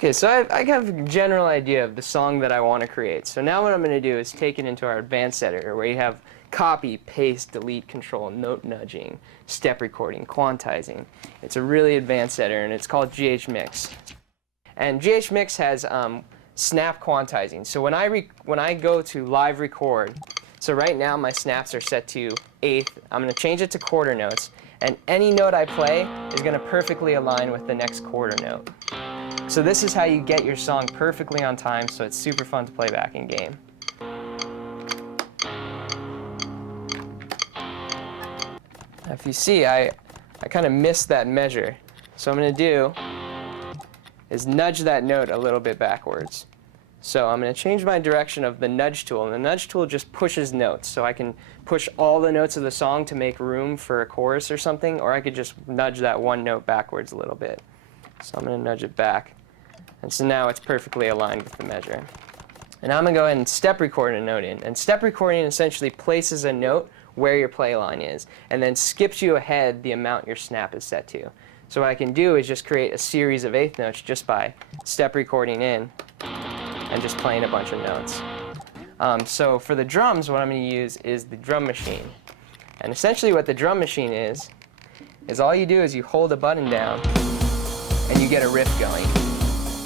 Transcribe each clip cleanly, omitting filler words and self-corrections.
Okay, so I have a general idea of the song that I want to create. So now what I'm going to do is take it into our advanced editor where you have copy, paste, delete, control, note nudging, step recording, quantizing. It's a really advanced editor and it's called GHMix. And GHMix has snap quantizing. So when I go to live record, so right now my snaps are set to eighth. I'm going to change it to quarter notes, and any note I play is going to perfectly align with the next quarter note. So this is how you get your song perfectly on time, so it's super fun to play back in game. Now if you see, I kind of missed that measure. So what I'm going to do is nudge that note a little bit backwards. So I'm going to change my direction of the nudge tool, and the nudge tool just pushes notes. So I can push all the notes of the song to make room for a chorus or something, or I could just nudge that one note backwards a little bit. So I'm going to nudge it back. And so now it's perfectly aligned with the measure. And I'm going to go ahead and step record a note in. And step recording essentially places a note where your play line is, and then skips you ahead the amount your snap is set to. So what I can do is just create a series of eighth notes just by step recording in and just playing a bunch of notes. So for the drums, what I'm going to use is the drum machine. And essentially what the drum machine is all you do is you hold a button down and you get a riff going,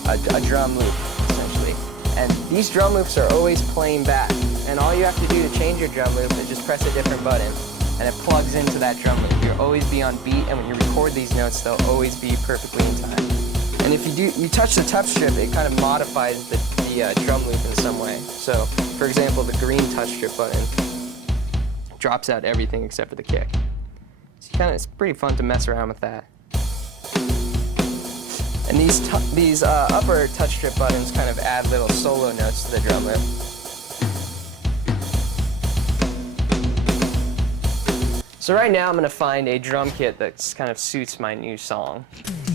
a drum loop, essentially. And these drum loops are always playing back. And all you have to do to change your drum loop is just press a different button, and it plugs into that drum loop. You'll always be on beat, and when you record these notes, they'll always be perfectly in time. And if you touch the touch strip, it kind of modifies the drum loop in some way. So, for example, the green touch strip button drops out everything except for the kick. So it's pretty fun to mess around with that. And these upper touch strip buttons kind of add little solo notes to the drum loop. So right now I'm going to find a drum kit that kind of suits my new song.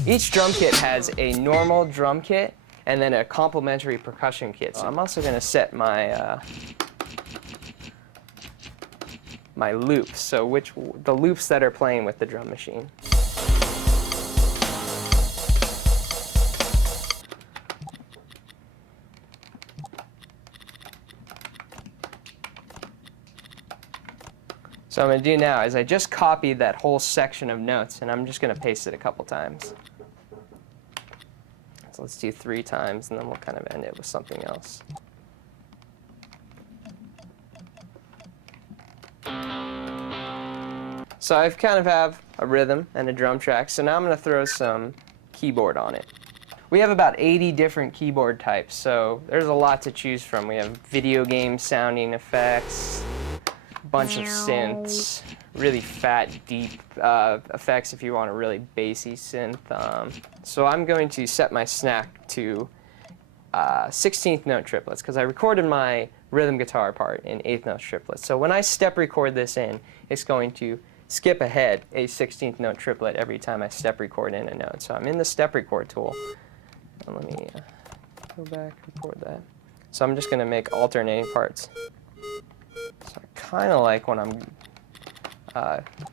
Each drum kit has a normal drum kit and then a complementary percussion kit. So I'm also going to set my my loops, so the loops that are playing with the drum machine. So what I'm going to do now is I just copied that whole section of notes, and I'm just going to paste it a couple times. So let's do 3 times, and then we'll kind of end it with something else. So I kind of have a rhythm and a drum track, so now I'm going to throw some keyboard on it. We have about 80 different keyboard types, so there's a lot to choose from. We have video game sounding effects, bunch of synths, really fat, deep effects if you want a really bassy synth. So I'm going to set my snap to 16th note triplets because I recorded my rhythm guitar part in 8th note triplets. So when I step record this in, it's going to skip ahead a 16th note triplet every time I step record in a note. So I'm in the step record tool. And let me go back, record that. So I'm just going to make alternating parts. So I kind of like what I'm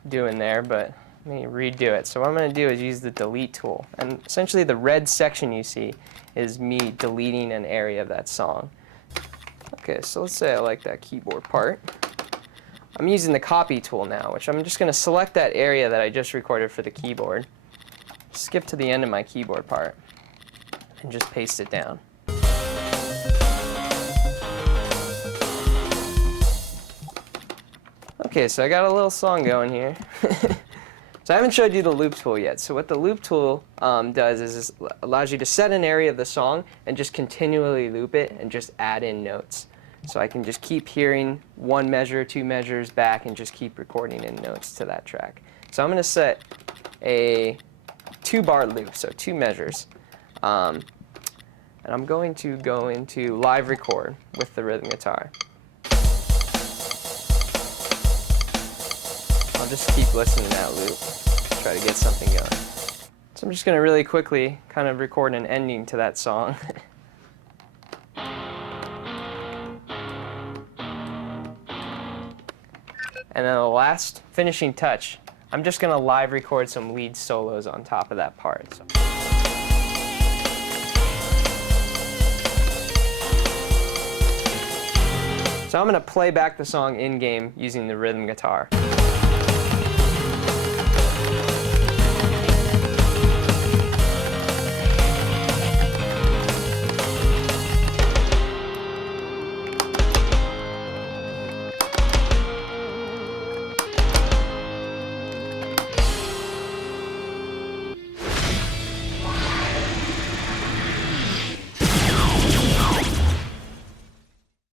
doing there, but let me redo it. So what I'm going to do is use the delete tool. And essentially the red section you see is me deleting an area of that song. Okay, so let's say I like that keyboard part. I'm using the copy tool now, which I'm just going to select that area that I just recorded for the keyboard, skip to the end of my keyboard part, and just paste it down. Okay, so I got a little song going here. So I haven't showed you the loop tool yet. So what the loop tool does is it allows you to set an area of the song and just continually loop it and just add in notes. So I can just keep hearing 1 measure, 2 measures back and just keep recording in notes to that track. So I'm going to set a 2-bar loop, so 2 measures. And I'm going to go into live record with the rhythm guitar. I'll just keep listening to that loop, try to get something going. So I'm just going to really quickly kind of record an ending to that song. And then the last finishing touch, I'm just going to live record some lead solos on top of that part. So. So I'm going to play back the song in-game using the rhythm guitar.